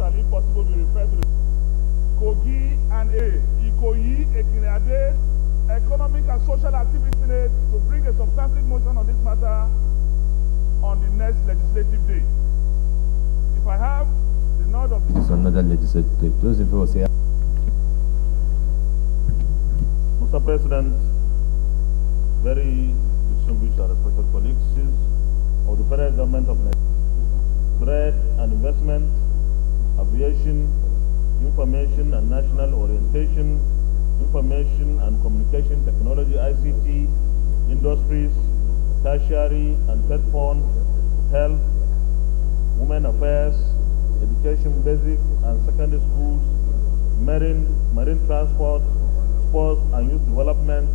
shall, if possible, be referred to the Kogi and Ikoyi, Ekiriade, Economic and Social Activity Senate to bring a substantive motion on this matter on the next legislative day. If I have the nod of this is another legislative day. Those in favor say aye. Mr. President, very distinguished and respected colleagues of the federal government of Nigeria, trade and investment, aviation, information and national orientation, information and communication technology, ICT, industries, tertiary and third fund, health, women affairs, education, basic and secondary schools, marine transport, sports and youth development,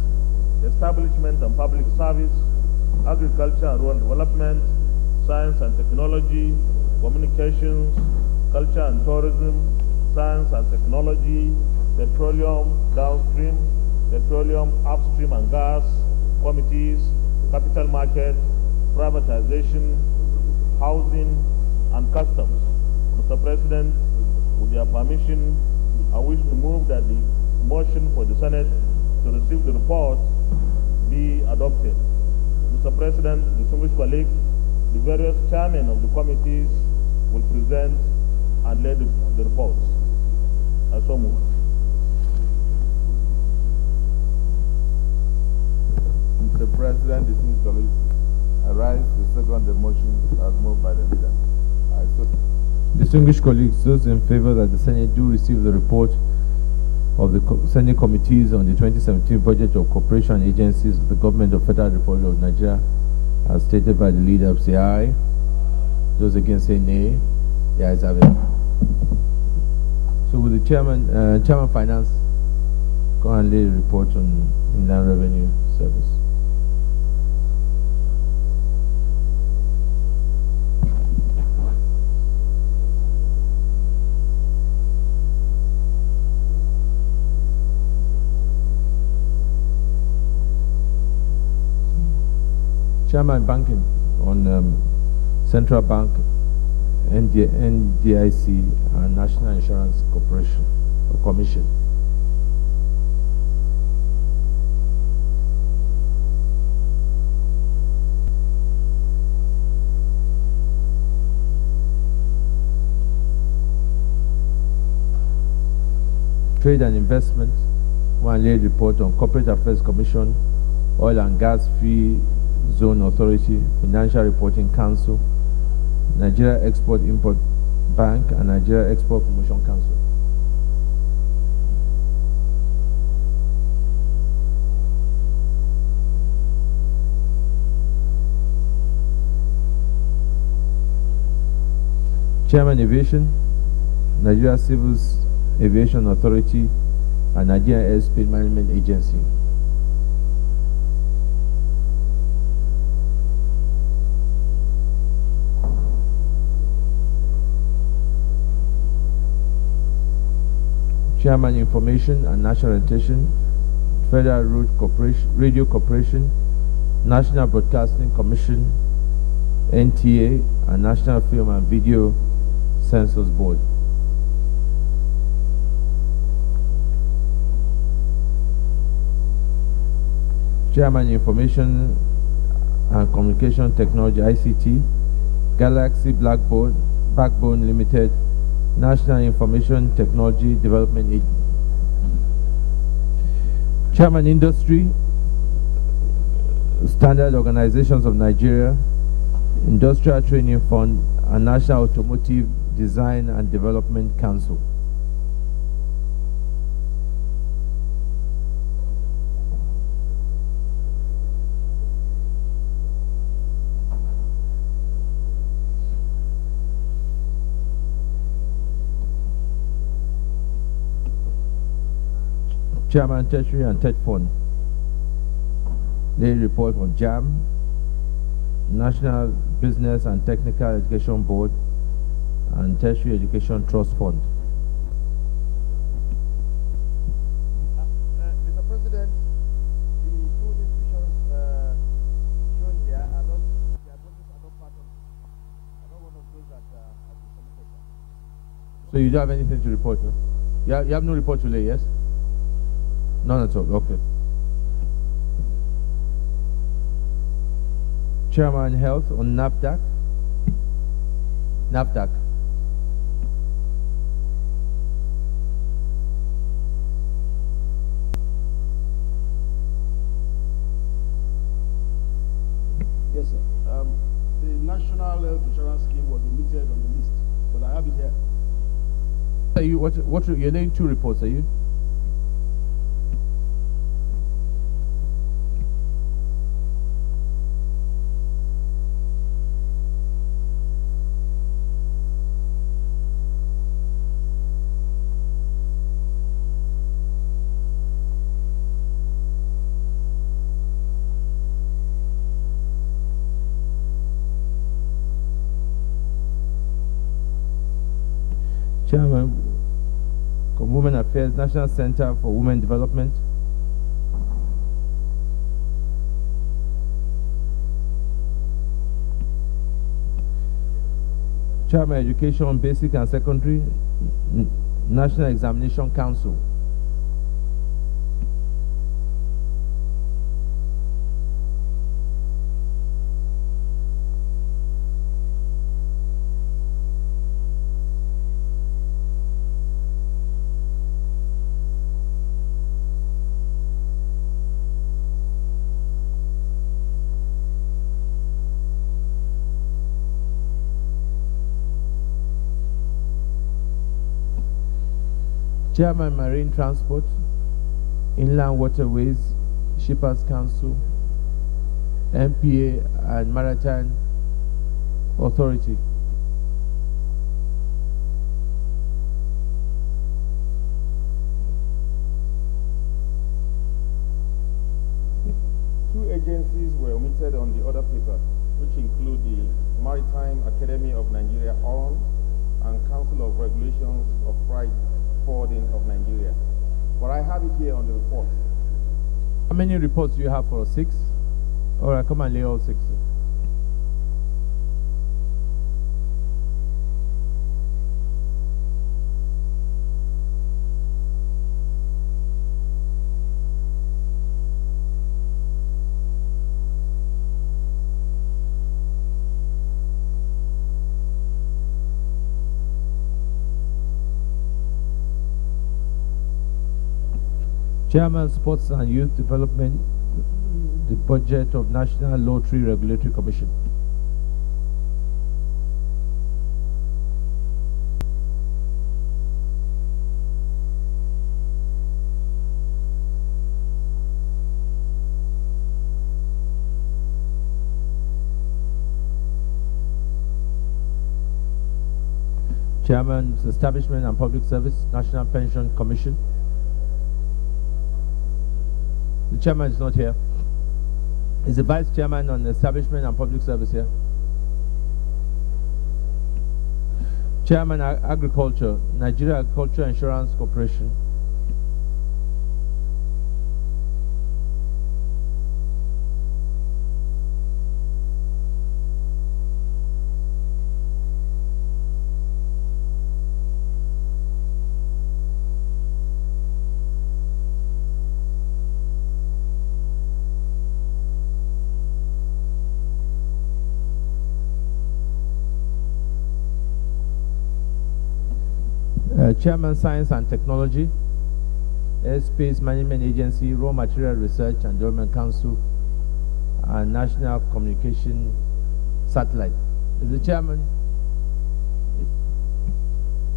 establishment and public service, agriculture and rural development, science and technology, communications, culture and tourism, science and technology, petroleum downstream, petroleum upstream and gas, committees, capital market, privatization, housing, and customs. Mr. President, with your permission, I wish to move that the motion for the Senate to receive the report be adopted. Mr. President, distinguished colleagues, the various chairmen of the committees will present and lead the reports. I so move. Mr. President, distinguished colleagues, I rise to second the motion as moved by the leader. Distinguished colleagues, those in favor that the Senate do receive the report of the Senate committees on the 2017 budget of corporation agencies of the government of Federal Republic of Nigeria, as stated by the leader, say aye. Those against say nay. The ayes have it. So, with the chairman, Chairman Finance, go and lay a report on Inland Revenue Service. Chairman Banking on Central Bank, NDIC, and National Insurance Corporation or Commission. Trade and Investment, one lay report on Corporate Affairs Commission, Oil and Gas Free Zone Authority, Financial Reporting Council, Nigeria Export-Import Bank, and Nigeria Export Promotion Council. Chairman Aviation, Nigeria Civil Aviation Authority, and Nigeria Airspace Management Agency. Chairman Information and National Orientation, Federal Radio Corporation, National Broadcasting Commission, NTA, and National Film and Video Censors Board. Chairman Information and Communication Technology, ICT, Galaxy Backbone Limited, National Information Technology Development Agency. Chairman Industry, Standard Organizations of Nigeria, Industrial Training Fund, and National Automotive Design and Development Council. Chairman Tertiary and Third Fund, lay report on JAM, National Business and Technical Education Board, and Tertiary Education Trust Fund. Mr. President, the two institutions shown here are not, their bodies are not part of, are not one of those that have been committed. So you don't have anything to report, no? You have no report to lay, yes? None at all, okay. Chairman Health on NAFDAC. NAFDAC. Yes, sir. The National Health Insurance Scheme was omitted on the list, but I have it here. Are you you're laying two reports, are you? Chairman, Women Affairs, National Center for Women Development. Chairman, Education, Basic and Secondary, National Examination Council. Chairman, Marine Transport, Inland Waterways, Shippers Council, MPA and Maritime Authority. Two agencies were omitted on the other paper, which include the Maritime Academy of Nigeria (ON) and Council of Regulations of Freight Forwarding of Nigeria. But I have it here on the report. How many reports do you have for us? 6? All right, come and lay all 6. Chairman, Sports and Youth Development, the budget of National Lottery Regulatory Commission. Chairman, Establishment and Public Service, National Pension Commission. The chairman is not here. Is the vice chairman on Establishment and Public Service here? Chairman, Agriculture, Nigeria Agriculture Insurance Corporation. Chairman, Science and Technology, Airspace Management Agency, Raw Material Research and Development Council, and National Communication Satellite. Is the chairman?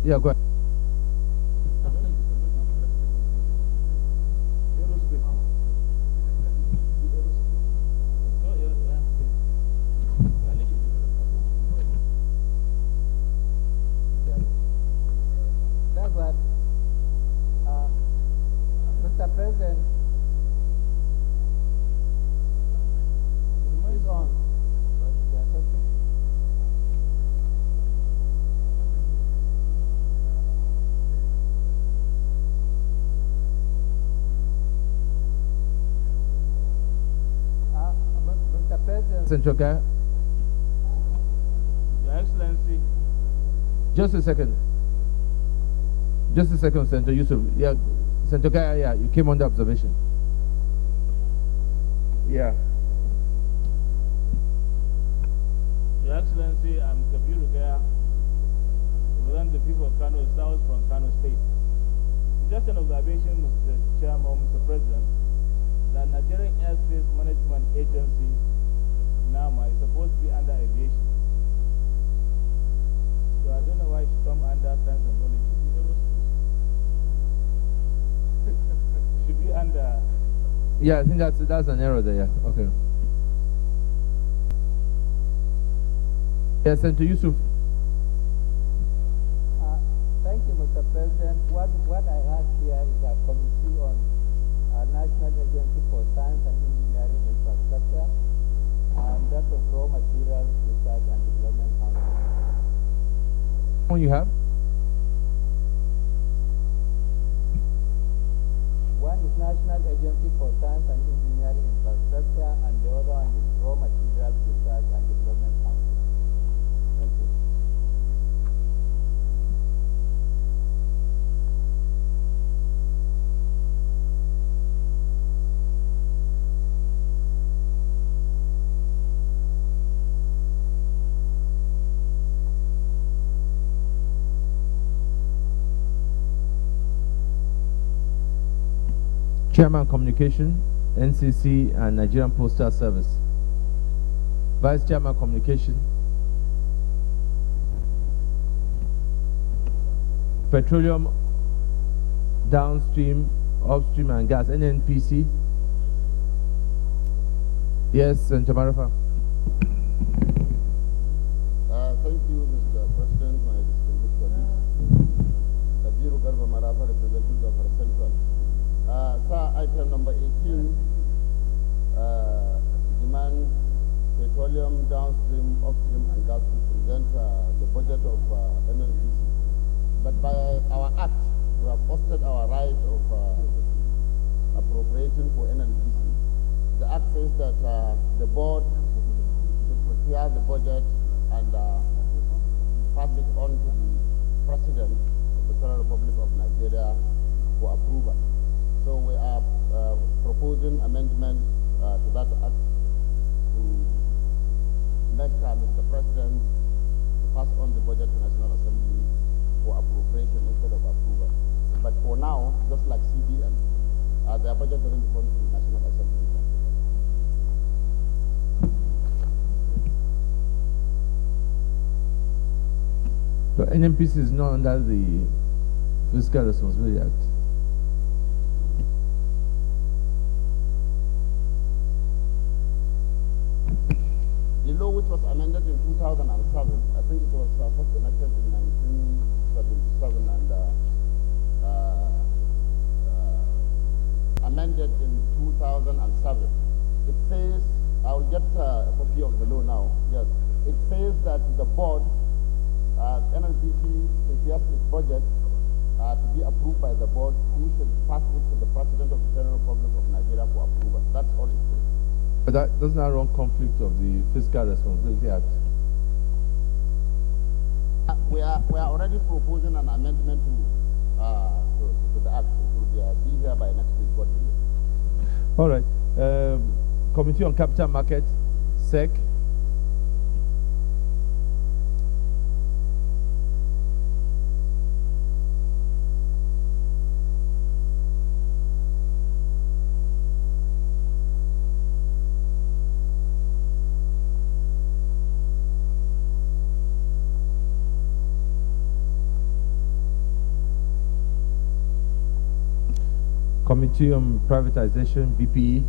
Yeah, go ahead. Mr. President, it's on. Mr. President. Central Guy. Your Excellency. Just a second. Just a second, Senator Yusuf. Yeah, Senator Kaya, yeah, you came under observation. Yeah. Your Excellency, I'm Kabir Ugaya, represent the people of Kano South from Kano State. Just an observation, Mr. Chairman, Mr. President, that Nigerian Airspace Management Agency, NAMA, is supposed to be under aviation. So I don't know why it should come under science and knowledge. Should be under. Yeah, I think that's an error there. Yeah. Okay. Yes, Senator Yusuf. Thank you, Mr. President. What I have here is a committee on National Agency for Science and Engineering Infrastructure, and that of Raw Materials Research and Development Council. One you have? One is National Agency for Science and Engineering Infrastructure, and the other one is Raw Materials Research and Development Council. Thank you. Chairman Communication, NCC and Nigerian Postal Service. Vice Chairman Communication, Petroleum, Downstream, Upstream and Gas, NNPC. Yes, Senator Marafa. Thank you, Mr. President, my distinguished colleagues. Kabiru Garba Marafa, representative of our Central. Sir, item number 18 demands petroleum, downstream, upstream, and gas to present the budget of NLPC. But by our act, we have posted our right of appropriation for NLPC. The act says that the board should prepare the budget and pass it on to the President of the Federal Republic of Nigeria for approval. So we are proposing amendment to that act to make Mr. President to pass on the budget to National Assembly for appropriation instead of approval. But for now, just like CBN, their budget doesn't come to National Assembly. So NNPC is not under the Fiscal Responsibility Act. The law which was amended in 2007, I think it was first enacted in 1977 and amended in 2007. It says, I will get a copy of the law now, yes. It says that the board, NLPC prepares its budget to be approved by the board, who should pass it to the President of the Federal Republic of Nigeria for approval. That's all it says. But that doesn't that run conflict of the Fiscal Responsibility Act? We are already proposing an amendment to the act. It will be here by next week, God willing. All right. Committee on Capital Markets, SEC. Committee on Privatization, BPE.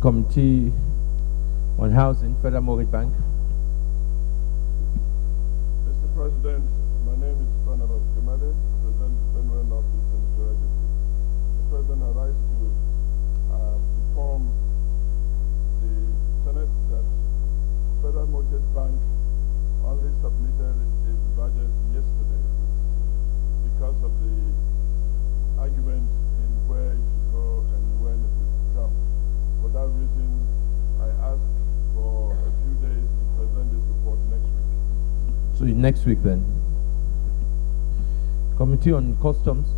Committee on Housing, Federal Mortgage Bank. Mr. President, my name is Plenary, represent Benue North Eastern Senatorial District. Mr. President, I rise to inform the Senate that Federal Mortgage Bank only submitted its budget yesterday because of the next week then. Committee on Customs.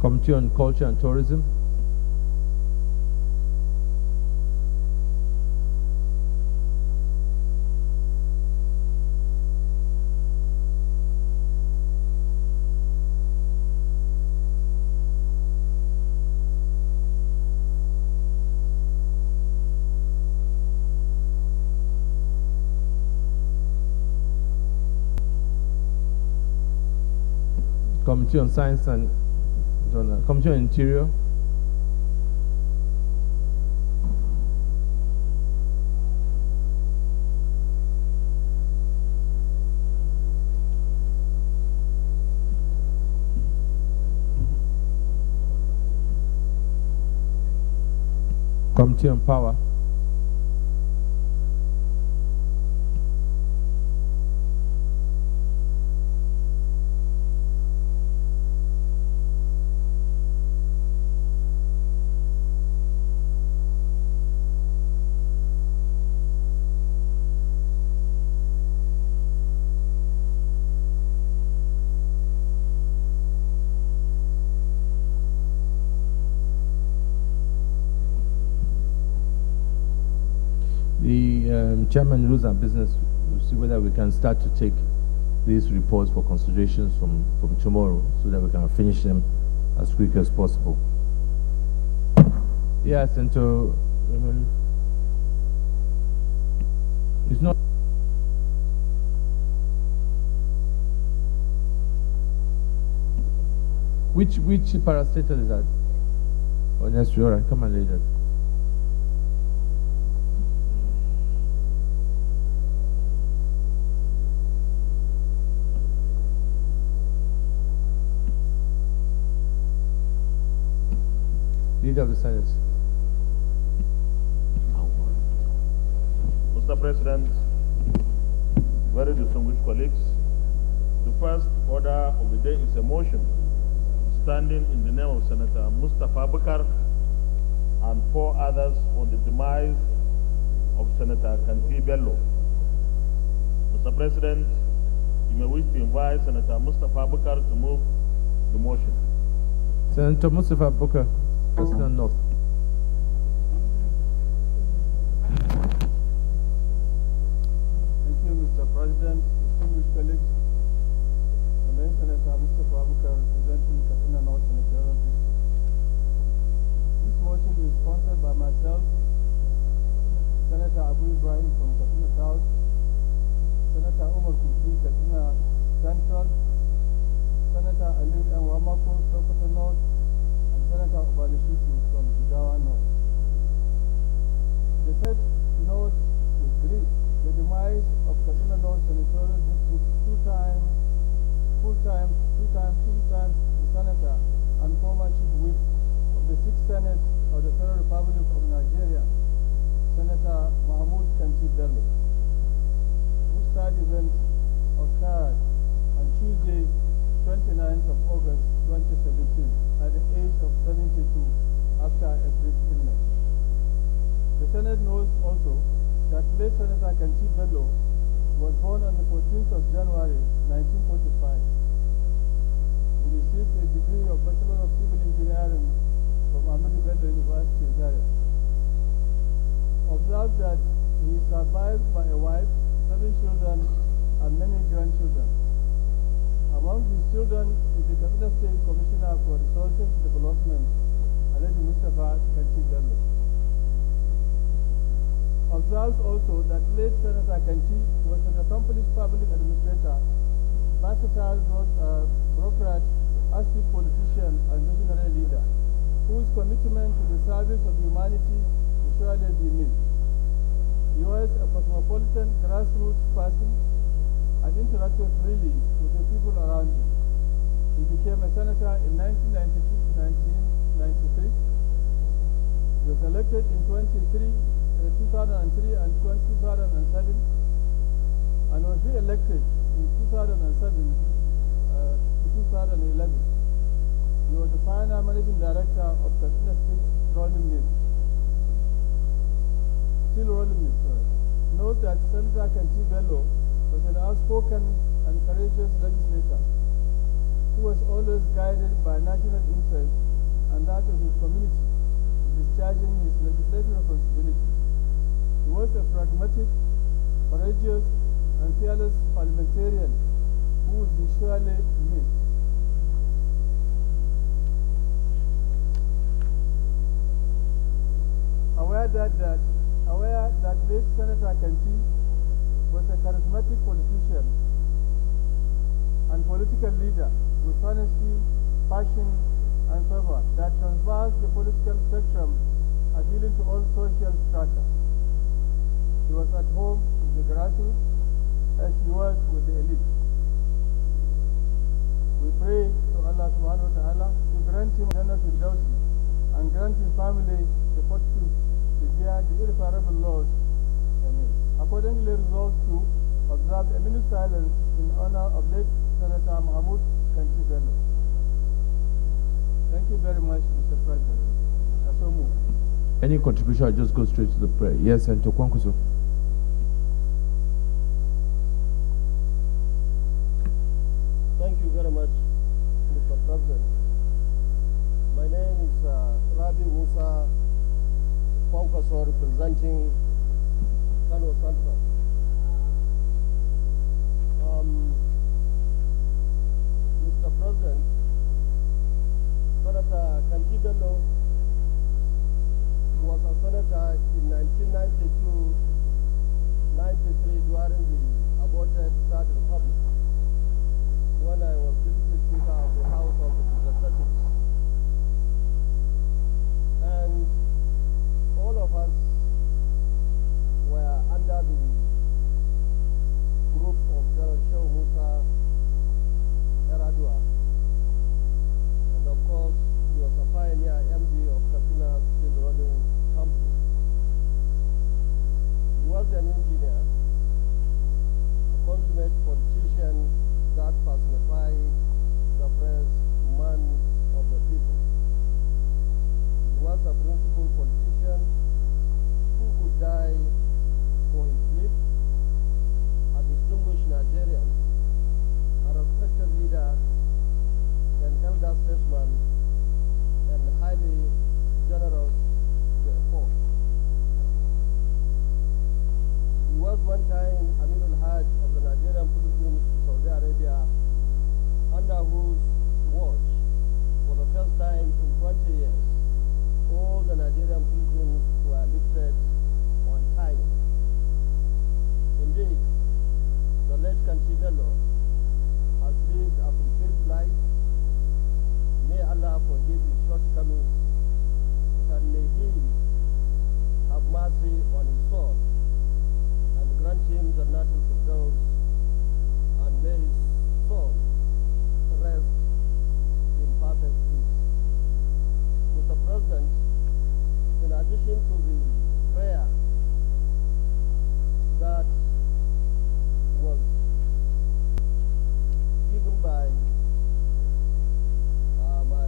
Committee on Culture and Tourism. Committee on Science and Committee on Interior. Committee on Power. The Chairman Rules and Business will see whether we can start to take these reports for considerations from tomorrow so that we can finish them as quick as possible. Yes, and to it's not which parastatal is that? Oh, that's all right. Come on, later. Leader of the Senate. Mr. President, very distinguished colleagues, the first order of the day is a motion standing in the name of Senator Mustafa Bukar and 4 others on the demise of Senator Kanti Bello. Mr. President, you may wish to invite Senator Mustafa Bukar to move the motion. Senator Mustafa Bukar, Katsina North. Thank you, Mr. President, distinguished colleagues. My name is Senator Mustafa Bukar, representing Katsina North Senatorial District. This motion is sponsored by myself, Senator Abu Ibrahim from Katsina South, Senator Umar Kufi, Katsina Central, Senator Ali M. Wamako, Sokoto North, and Senator Obalushitu from Jigawa North. The Senate notes with grief the demise of Katsina North Senatorial District two times the Senator and former Chief Whip of the 6th Senate of the Federal Republic of Nigeria, Senator Mahmoud Kanti Bello, whose third event occurred on Tuesday, 29th of August 2017 at the age of 72 after a brief illness. The Senate knows also that late Senator Kanti Bello was born on the 14th of January 1945. He received a degree of Bachelor of Civil Engineering from Ahmadu Bello University, Zaria. Observe that he is survived by a wife, 7 children, and many grandchildren. Among his children is the Katsina State Commissioner for Resources Development, Alhaji Mustafa Kanti Bello. Observes also that late Senator Kanti was an accomplished public administrator, versatile bureaucrat, astute politician, and visionary leader, whose commitment to the service of humanity will surely be missed. He was a cosmopolitan, grassroots person and interacted freely with the people around him. He became a senator in 1992-1993. He was elected in 2003 and 2007 and was re-elected in 2007 to 2011. He was the pioneer managing director of Katsina State Rolling Mill. Still rolling mill, sorry. Note that Senator Kanti Bello was an outspoken and courageous legislator who was always guided by national interest and that of his community in discharging his legislative responsibilities. He was a pragmatic, courageous, and fearless parliamentarian who would be surely missed. Aware that late Senator Kanti was a charismatic politician and political leader with honesty, passion, and fervor that traversed the political spectrum, appealing to all social strata. He was at home with the grassroots as he was with the elite. We pray to Allah subhanahu wa ta'ala to grant him Jannah Firdausi and grant his family the fortitude to bear the irreparable loss. Amen. Accordingly, resolved to observe a minute silence in honor of late Senator Mahmoud Kanti Bello. Thank you very much, Mr. President. I so move. Any contribution, I'll just go straight to the prayer. Yes, and to Kwankuso. Thank you very much, Mr. President. My name is Rabi Musa Kwankwaso, representing Kano Central. Mr. President, Senator Kanti Bello was a senator in 1992-93 during the aborted Third Republic, when I was Deputy Speaker of the House of Representatives. And all of us were under the group of General Shehu Musa Eradua. And of course, he was a pioneer MD of Katsina Steel Rolling Company. He was an engineer, a consummate politician that personified the phrase man of the people. He was a principled politician who could die for his belief, a distinguished Nigerian, a respected leader, an elder statesman, and highly generous to a fault. He was one time Amir al-Hajj of the Nigerian pilgrims to Saudi Arabia, under whose watch, for the first time in 20 years, all the Nigerian pilgrims were lifted on time. Indeed, the late Kanti Bello has lived a fulfilled life. May Allah forgive his shortcomings, and may he have mercy on his soul, and grant him the natural Firdaus, and may his soul rest in perfect peace. Mr. President, in addition to the prayer that was given by my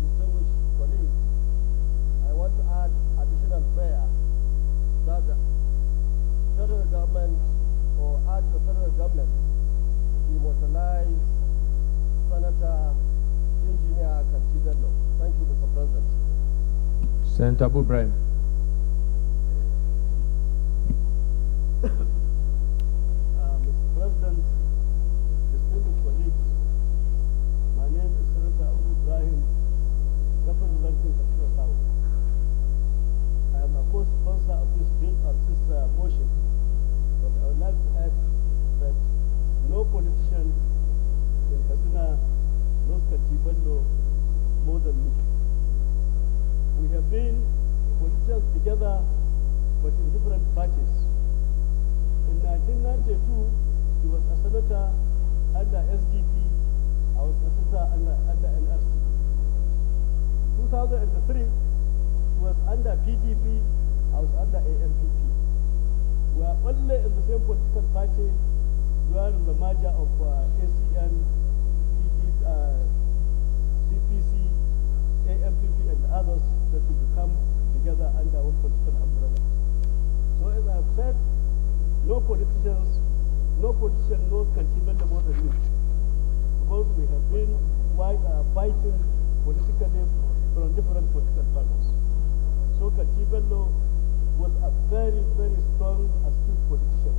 distinguished colleagues, I want to add additional prayer that the federal government, or urge the federal government to immortalize Senator Engineer Kanti Bello. Thank you, Mr. President. Senator Abu Ibrahim. Mr. President, distinguished colleagues, my name is Senator Abu Ibrahim, representing Katsina South. I am a co-sponsor of this bill of this motion, but I would like to add that no politician in Katsina knows Kanti Bello more than me. We have been politicians together, but in different parties. In 1992, he was a senator under SDP. I was a senator under NRC. 2003, he was under PDP. I was under ANPP. We are only in the same political party during the merger of ACN, CPC, AMPP, and others that will come together under one political umbrella. So as I've said, no politician knows Kantibel more than me, because we have been fighting politically from different political parties. So Kantibel was a very, very strong, astute politician.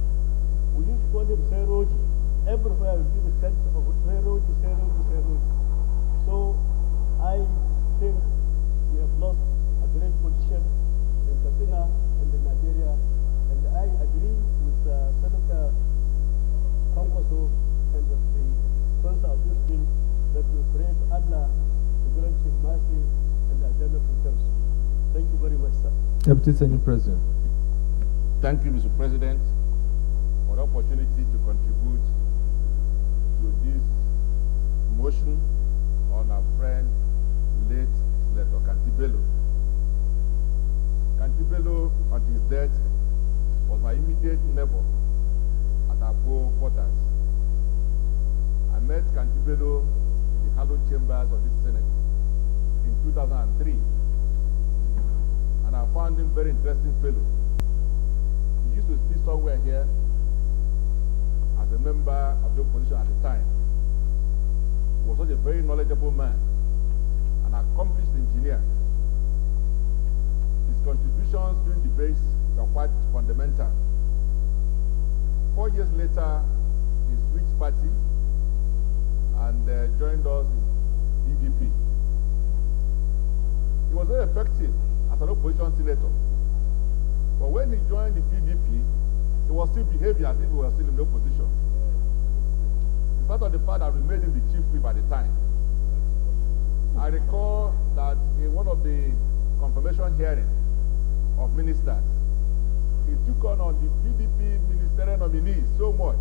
We used to call him Seroji. Everywhere will be the sense of Seroji. So I think we have lost a great politician in Katsina and in Nigeria. And I agree with Senator Kwankwaso and the sponsor of this bill that we pray Allah to grant him mercy and agenda for terms. Thank you very much, sir. Deputy Senate President. Thank you, Mr. President, for the opportunity to contribute to this motion on our friend, late Senator Kantibelo. Kantibelo, at his death, was my immediate neighbor at our quarters. I met Kantibelo in the hallowed chambers of this Senate in 2003, and I found him very interesting fellow. He used to sit somewhere here as a member of the opposition at the time. He was such a very knowledgeable man, an accomplished engineer. His contributions during debates were quite fundamental. 4 years later, he switched party and joined us in PDP. He was very effective as an opposition senator. But when he joined the PDP, he was still behaving as if he was still in the opposition. In spite of the fact that we made him the chief whip at the time. I recall that in one of the confirmation hearings of ministers, he took on the PDP ministerial nominees so much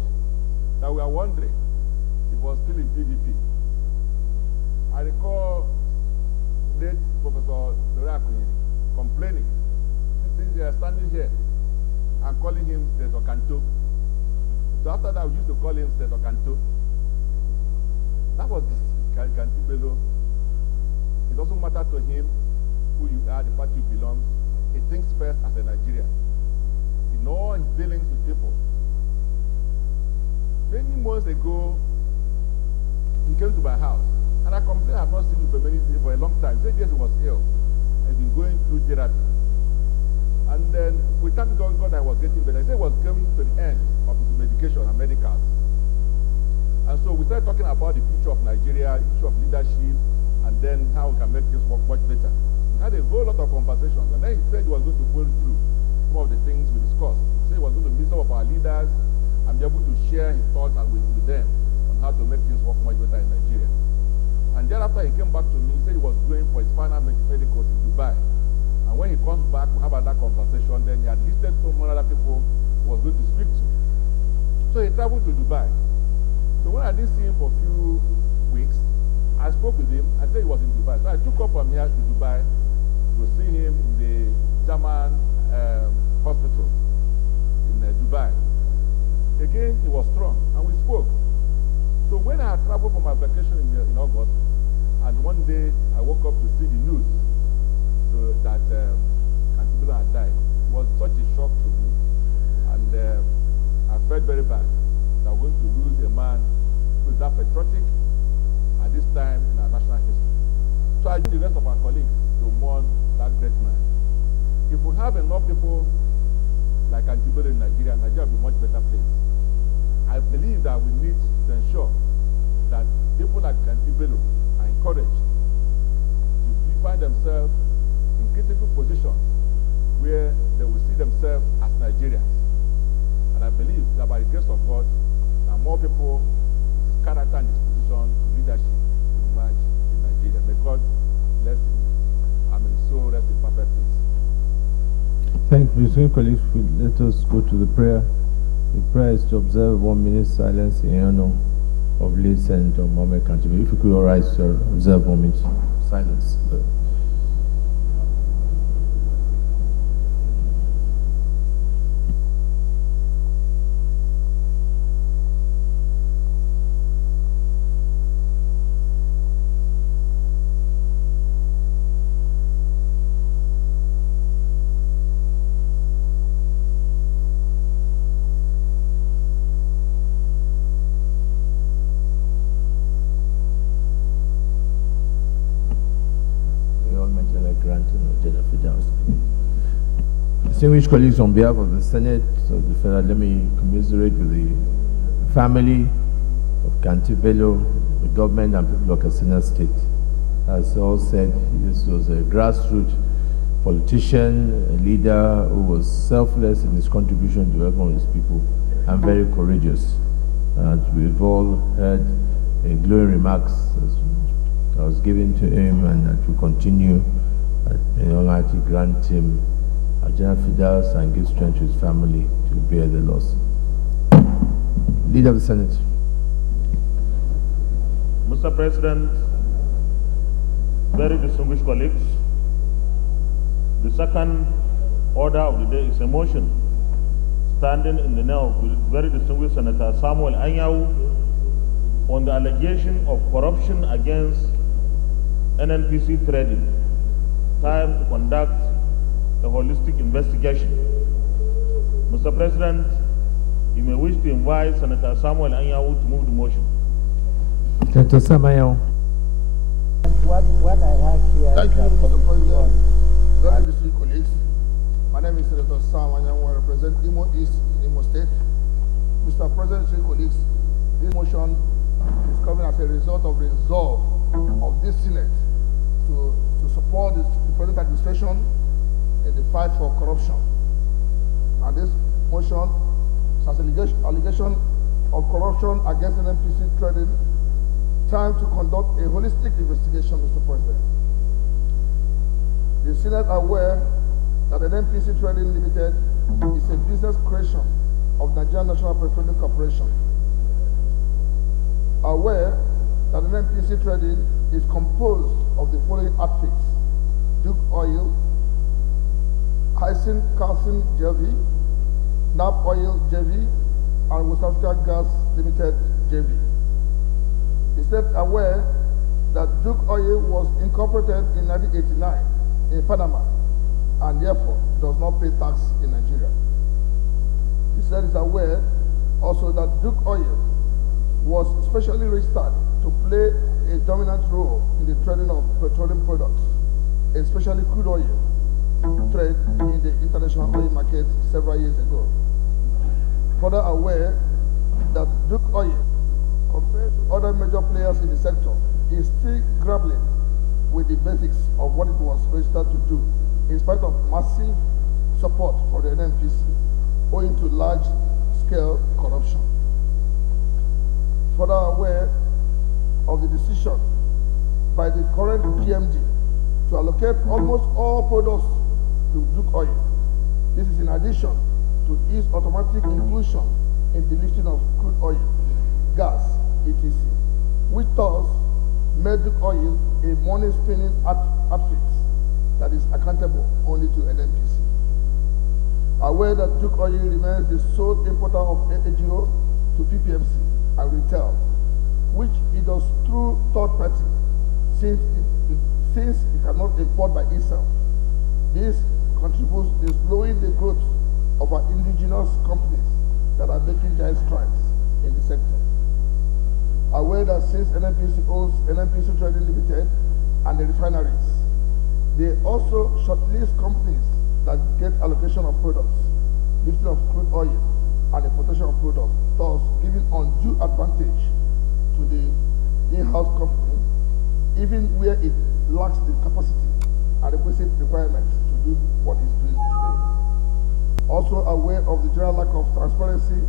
that we are wondering if he was still in PDP. I recall late Professor Dorakuyi complaining, standing here and calling him Senator Kanto. So after that, we used to call him Senator Kanto. That was Kantibelo. It doesn't matter to him who you are, the party you belong. He thinks first as a Nigerian. In all his dealings with people. Many months ago, he came to my house, and I complained I have not seen him for a long time. He said yes, he was ill. I've been going through therapy. And then we thanked God I was getting better. He said he was coming to the end of his medication and medicals. And so we started talking about the future of Nigeria, the issue of leadership, and then how we can make things work much better. We had a whole lot of conversations, and then he said he was going to follow through some of the things we discussed. He said he was going to meet some of our leaders and be able to share his thoughts with them on how to make things work much better in Nigeria. And thereafter he came back to me, he said he was going for his final medicals in Dubai. And when he comes back, we have another conversation. Then he had listed so many other people he was going to speak to. So he traveled to Dubai. So when I didn't see him for a few weeks, I spoke with him. I said he was in Dubai. So I took off from here to Dubai to see him in the German hospital in Dubai. Again, he was strong, and we spoke. So when I had traveled for my vacation in August, and one day I woke up to see the news that Kantibelo had died. It was such a shock to me, and I felt very bad that we're going to lose a man who is that patriotic at this time in our national history. So I joined the rest of our colleagues to mourn that great man. If we have enough people like Kantibelo in Nigeria, Nigeria will be a much better place. I believe that we need to ensure that people like Kantibelo are encouraged to find themselves in critical positions where they will see themselves as Nigerians. And I believe that by the grace of God, that more people with his character and his position to leadership will emerge in Nigeria. May God bless him. And may his soul rest in perfect peace. Thank you, Mr. colleagues. Let us go to the prayer. The prayer is to observe 1 minute silence in honor of late Senator Mohammed Kantibelo. If you could all rise to observe 1 minute silence. General Fidels. Distinguished colleagues, on behalf of the Senate of the Federal, let me commiserate with the family of Cantivelo, the government and people of Katsina State. As all said, this was a grassroots politician, a leader who was selfless in his contribution to welcome his people and very courageous. And we've all heard glowing remarks that was given to him, and that will continue. May Almighty grant him a General Fidels and give strength to his family to bear the loss. Leader of the Senate. Mr. President, very distinguished colleagues, the second order of the day is a motion standing in the name of very distinguished Senator Samuel Anyanwu on the allegation of corruption against NNPC trading. Time to conduct a holistic investigation. Mr. President, you may wish to invite Senator Samuel Anyanwu to move the motion. Senator Samuel. What I have here. Thank you, Mr. President. Very distinguished colleagues. My name is Senator Sam Anyanwu. I represent Imo East in Imo State. Mr. President, colleagues, this motion is coming as a result of resolve of this Senate to support the present administration in the fight for corruption. And this motion has allegation of corruption against NNPC trading. Time to conduct a holistic investigation, Mr. President. The Senate are aware that NNPC Trading Limited is a business creation of Nigerian National Petroleum Corporation. Aware that NNPC Trading is composed of the following outfits: Duke Oil, Hyson Carson JV, NAP Oil JV, and West Africa Gas Limited JV. The State aware that Duke Oil was incorporated in 1989 in Panama and therefore does not pay tax in Nigeria. The State is aware also that Duke Oil was specially registered to play a dominant role in the trading of petroleum products, especially crude oil trade in the international oil market several years ago. Further aware that Duke Oil, compared to other major players in the sector, is still grappling with the basics of what it was registered to do, in spite of massive support for the NNPC, owing to large-scale corruption. Further aware of the decision by the current PMD to allocate almost all products to Duke Oil. This is in addition to its automatic inclusion in the listing of crude oil, gas, etc., which thus made Duke Oil a money-spinning outfit that is accountable only to NNPC. Aware that Duke Oil remains the sole importer of AGO to PPMC and retail, which it does through third party, since it cannot import by itself. This contributes to slowing the growth of our indigenous companies that are making giant strides in the sector. Aware that since NNPC owns NNPC Trading Limited and the refineries, they also shortlist companies that get allocation of products, lifting of crude oil, and importation of products, thus giving undue advantage to the in-house company, even where it lacks the capacity and requisite requirements to do what it's doing today. Also aware of the general lack of transparency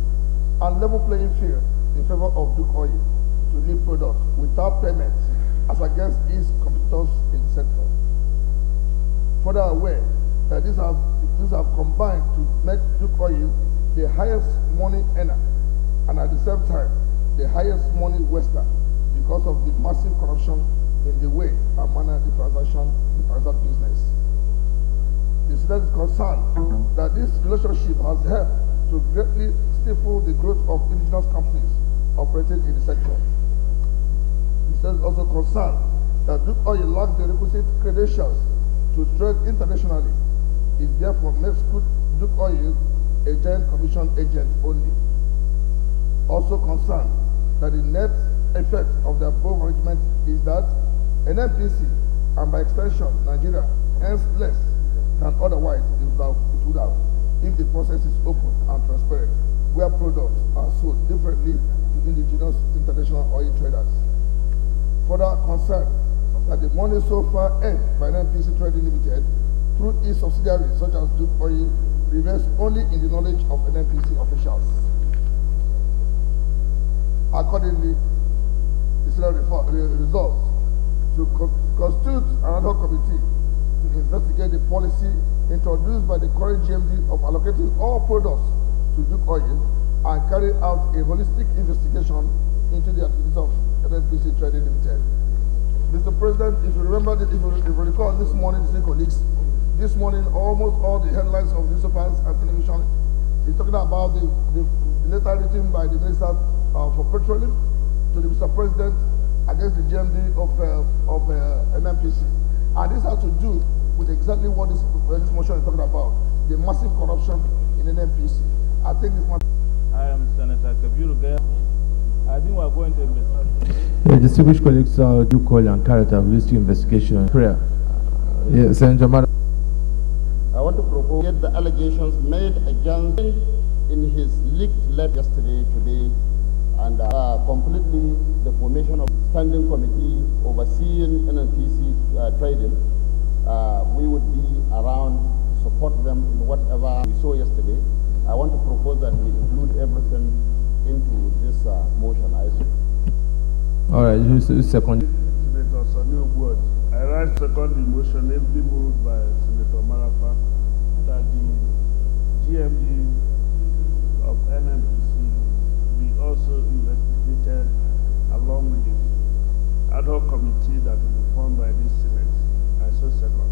and level playing field in favor of Duke Oil to leave products without payment as against its competitors in the sector. Further aware that these have combined to make Duke Oil the highest money earner and at the same time the highest money waster because of the massive corruption in the way and manner the transact business. The Senate is concerned that this relationship has helped to greatly stifle the growth of indigenous companies operating in the sector. The Senate is also concerned that Duke Oil lacks the requisite credentials to trade internationally. It therefore makes Duke Oil a giant commission agent only. Also concerned that the net effect of the above arrangement is that NNPC, and by extension Nigeria, earns less than otherwise it would have if the process is open and transparent, where products are sold differently to indigenous international oil traders. Further concerned that the money so far earned by NNPC Trading Limited through its subsidiaries such as Duke Oil remains only in the knowledge of NNPC officials. Accordingly, the Senate resolves to constitute another committee to investigate the policy introduced by the current GMD of allocating all products to Duke Oil and carry out a holistic investigation into the activities of NNPC Trading Limited. Mr. President, if you remember, if you recall this morning, colleagues, this morning almost all the headlines of newspapers and television is talking about the letter written by the Minister for Petroleum to the Mr. President against the GMD of NNPC. And this has to do with exactly what this motion is talking about, the massive corruption in NNPC. I think this one. I am Senator Kabiru Gaya. I think we are going to investigate. Distinguished colleagues, do call and carry out a holistic investigation. Prayer. Senator Mara. I want to propose the allegations made against him in his leaked letter today, and completely the formation of standing committee overseeing NNPC trading. We would be around to support them in whatever we saw yesterday. I want to propose that we include everything into this motion. All right, who's second? Senator Samuel Wood. I rise second the motion, ably moved by Senator Marafa, that the GMD of NNPC be also investigated along with the ad hoc committee that will be formed by this Senate. I so second.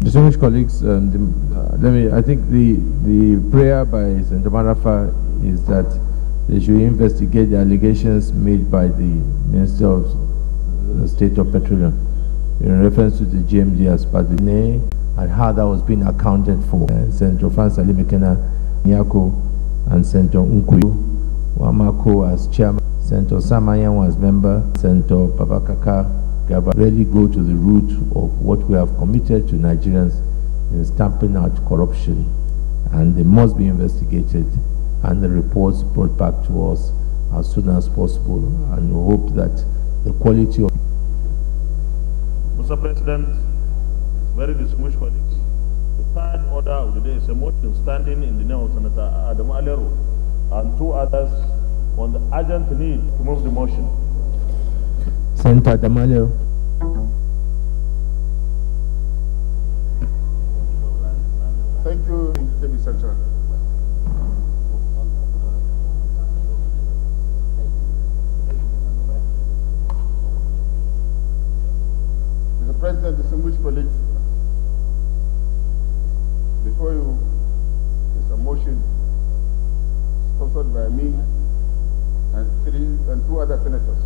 Distinguished colleagues, I think the prayer by Senator Marafa is that they should investigate the allegations made by the Minister of the State of Petroleum in reference to the GMD as part of the name and how that was being accounted for. Senator Francis Ali Mekena Nyako and Senator Unkuyu Wamako as chairman, Senator Samayan as member, Senator Babakaka Gaba really go to the root of what we have committed to Nigerians in stamping out corruption, and they must be investigated and the reports brought back to us as soon as possible, and we hope that the quality of... Mr. President, very distinguished colleagues, the third order of the day is a motion standing in the name of Senator Adam Alero and two others on the urgent need to move the motion. Senator Adam Alero. Thank you, David Senator. Mr. President, distinguished colleagues, before you is a motion sponsored by me and two other senators,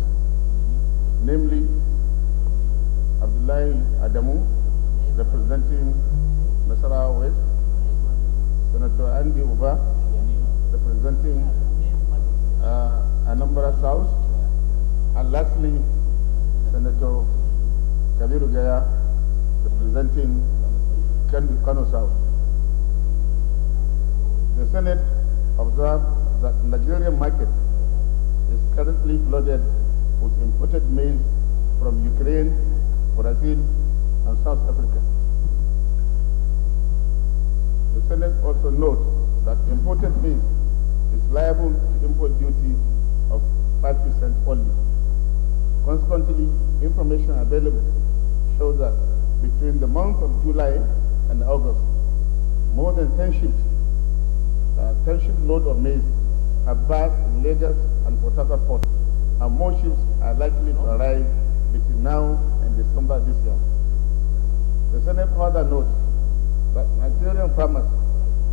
namely Abdullahi Adamu, representing Nasarawa West, Senator Andy Uba, representing Anambra South, and lastly, Senator Kabiru Gaya, representing Kano South. The Senate observed that the Nigerian market is currently flooded with imported maize from Ukraine, Brazil, and South Africa. The Senate also notes that imported maize is liable to import duty of 5% only. Consequently, information available shows that between the month of July and August, more than 10 ship loads of maize have berthed in Lagos and Port Harcourt ports, and more ships are likely to arrive between now and December this year. The Senate further notes that Nigerian farmers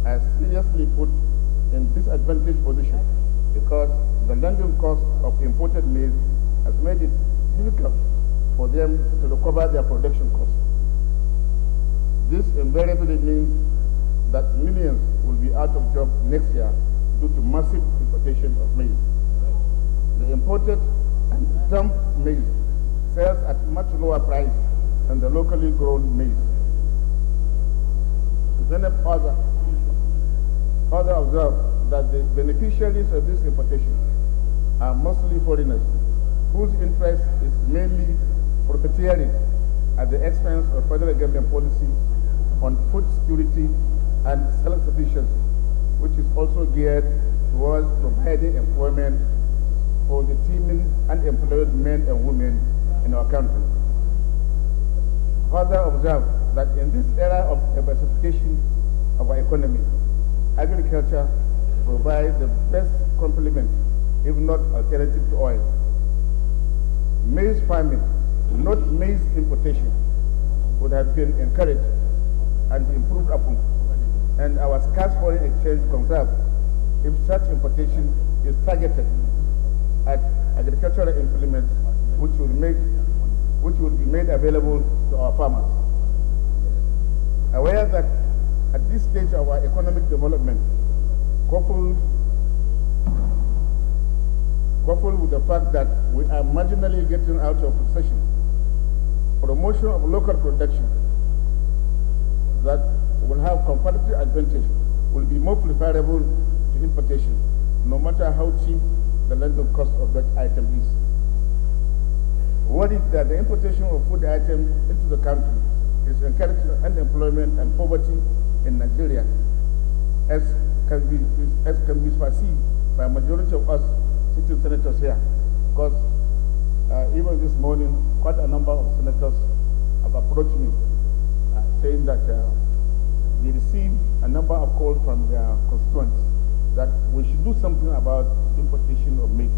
are seriously put in disadvantaged position because the landing cost of imported maize has made it difficult for them to recover their production costs. This invariably means that millions will be out of job next year due to massive importation of maize. The imported and dumped maize sells at much lower price than the locally grown maize. The Senate further observed that the beneficiaries of this importation are mostly foreigners, whose interest is mainly profiteering at the expense of federal government policy on food security and self-sufficiency, which is also geared towards providing employment for the teeming unemployed men and women in our country. Further observe that in this era of diversification of our economy, agriculture provides the best complement, if not alternative to oil. Maize farming, not maize importation, would have been encouraged and improved upon, and our scarce foreign exchange conserved if such importation is targeted at agricultural implements which will be made available to our farmers. Aware that at this stage of our economic development, coupled with the fact that we are marginally getting out of recession, promotion of local production that will have competitive advantage will be more preferable to importation, no matter how cheap the landed cost of that item is. What is that the importation of food items into the country is encouraging unemployment and poverty in Nigeria, as can be perceived by a majority of us sitting senators here, because even this morning, quite a number of senators have approached me saying that they received a number of calls from their constituents that we should do something about importation of maize,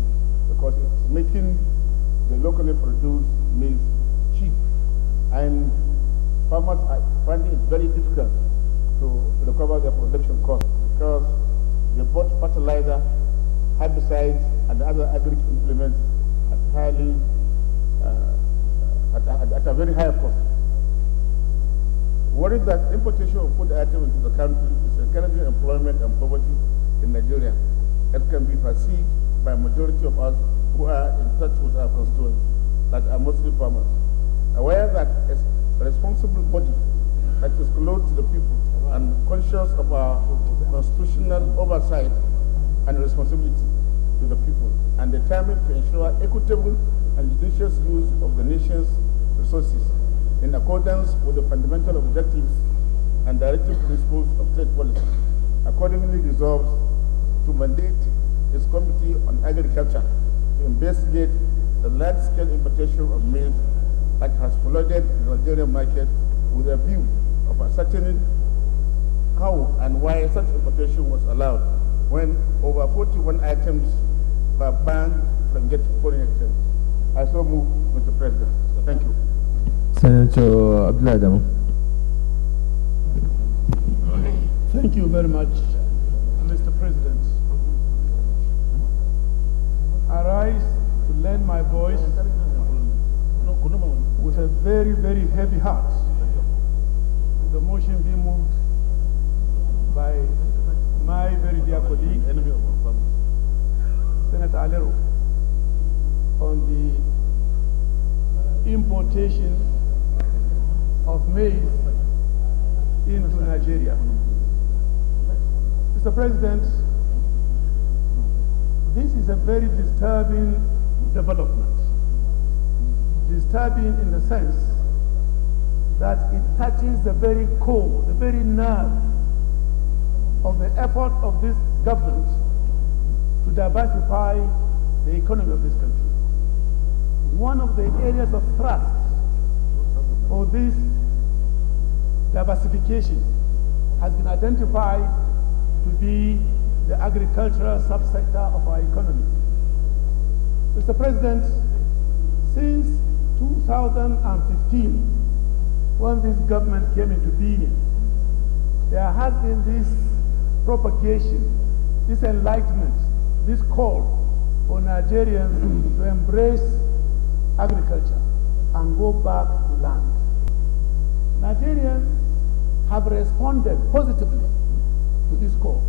because it's making the locally produced maize cheap, and farmers are finding it very difficult to recover their production costs because they bought fertilizer, herbicides, and other agri implements at a very high cost. Worried that importation of food items into the country is encouraging employment and poverty in Nigeria, as can be perceived by a majority of us who are in touch with our constituents that are mostly farmers. Aware that a responsible body that is close to the people and conscious of our constitutional oversight and responsibility to the people, and determined to ensure equitable and judicious use of the nation's resources in accordance with the fundamental objectives and directive principles of state policy, accordingly resolves to mandate its Committee on Agriculture to investigate the large-scale importation of maize that has flooded the Nigerian market with a view of ascertaining how and why such importation was allowed when over 41 items were banned from getting foreign exchange. I so move, Mr. President. Thank you. Senator Abdullah Adamu. Thank you very much, Mr. President. I rise to lend my voice with a very, very heavy heart to the motion being moved by my very dear colleague, Senator Alero, on the importation of maize into Nigeria. Mr. President, this is a very disturbing development. Disturbing in the sense that it touches the very core, the very nerve of the effort of this government to diversify the economy of this country. One of the areas of thrust for this diversification has been identified to be the agricultural subsector of our economy. Mr. President, since 2015, when this government came into being, there has been this propagation, this enlightenment, this call for Nigerians to embrace agriculture and go back to land. Nigerians have responded positively to this call.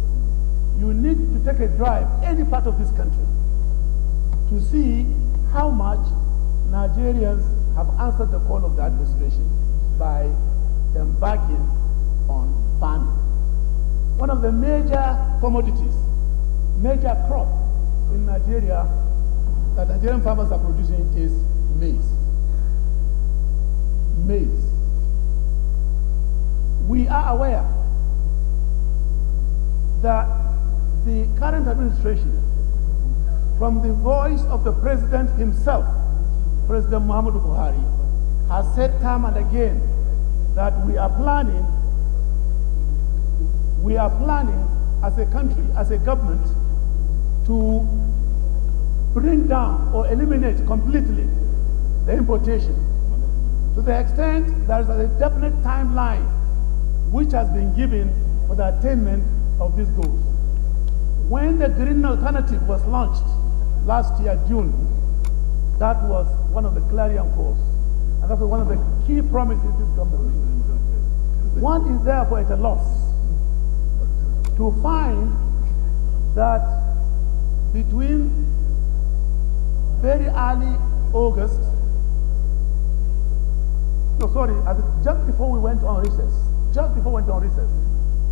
You need to take a drive any part of this country to see how much Nigerians have answered the call of the administration by embarking on farming. One of the major commodities, major crop in Nigeria that Nigerian farmers are producing is maize. Maize. We are aware that the current administration, from the voice of the president himself, President Muhammadu Buhari, has said time and again that we are planning as a country, as a government, to bring down or eliminate completely the importation, to the extent there is a definite timeline which has been given for the attainment of these goals. When the Green Alternative was launched last year, June, that was one of the clarion calls, and that was one of the key promises this government made. One is therefore at a loss to find that between very early August, just before we went on recess,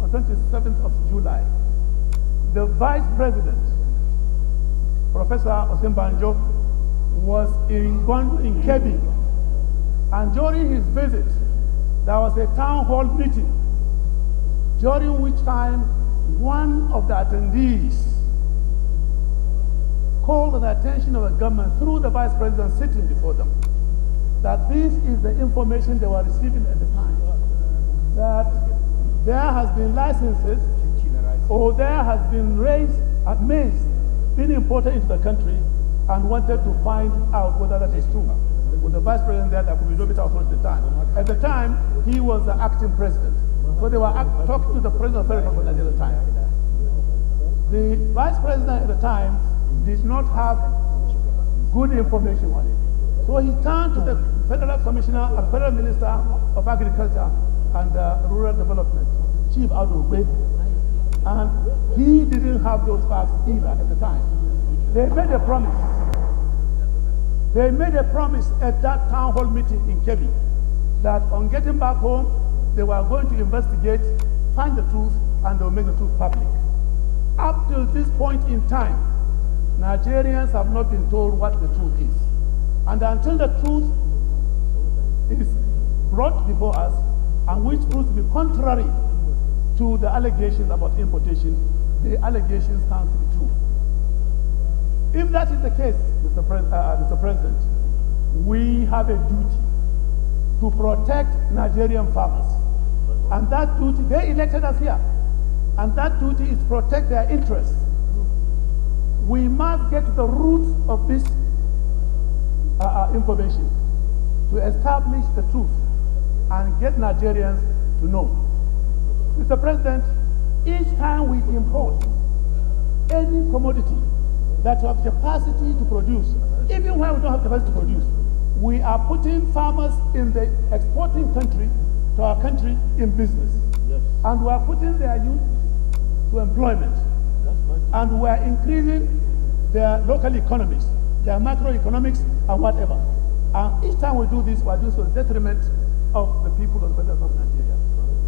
on 27th of July, the Vice President, Professor Osinbanjo, was in Kebbi, and during his visit, there was a town hall meeting, during which time one of the attendees called the attention of the government through the Vice President sitting before them that this is the information they were receiving at the time, that there has been licenses or there has been maize being imported into the country, and wanted to find out whether that is true. With the Vice President there could be no better authority at the time. At the time, he was the acting president. So they were talking to the President of the Federal Republic at the time. The Vice President at the time did not have good information on it. So he turned to the Federal Commissioner and Federal Minister of Agriculture and Rural Development, Chief Adogbe, and he didn't have those facts either at the time. They made a promise. They made a promise at that town hall meeting in Kebbi that on getting back home, they were going to investigate, find the truth, and they will make the truth public. Up till this point in time, Nigerians have not been told what the truth is. And until the truth is brought before us, and which proves to be contrary to the allegations about importation, the allegations stand to be true. If that is the case, Mr. President, we have a duty to protect Nigerian farmers. And that duty, they elected us here, and that duty is to protect their interests. We must get to the root of this information to establish the truth and get Nigerians to know. Mr. President, each time we import any commodity that we have capacity to produce, even when we don't have capacity to produce, we are putting farmers in the exporting country to our country in business. Yes. And we are putting their youth to employment. And we are increasing their local economics, their macroeconomics, and whatever. And each time we do this, we are doing so to the detriment of the people of the Federal Republic of Nigeria.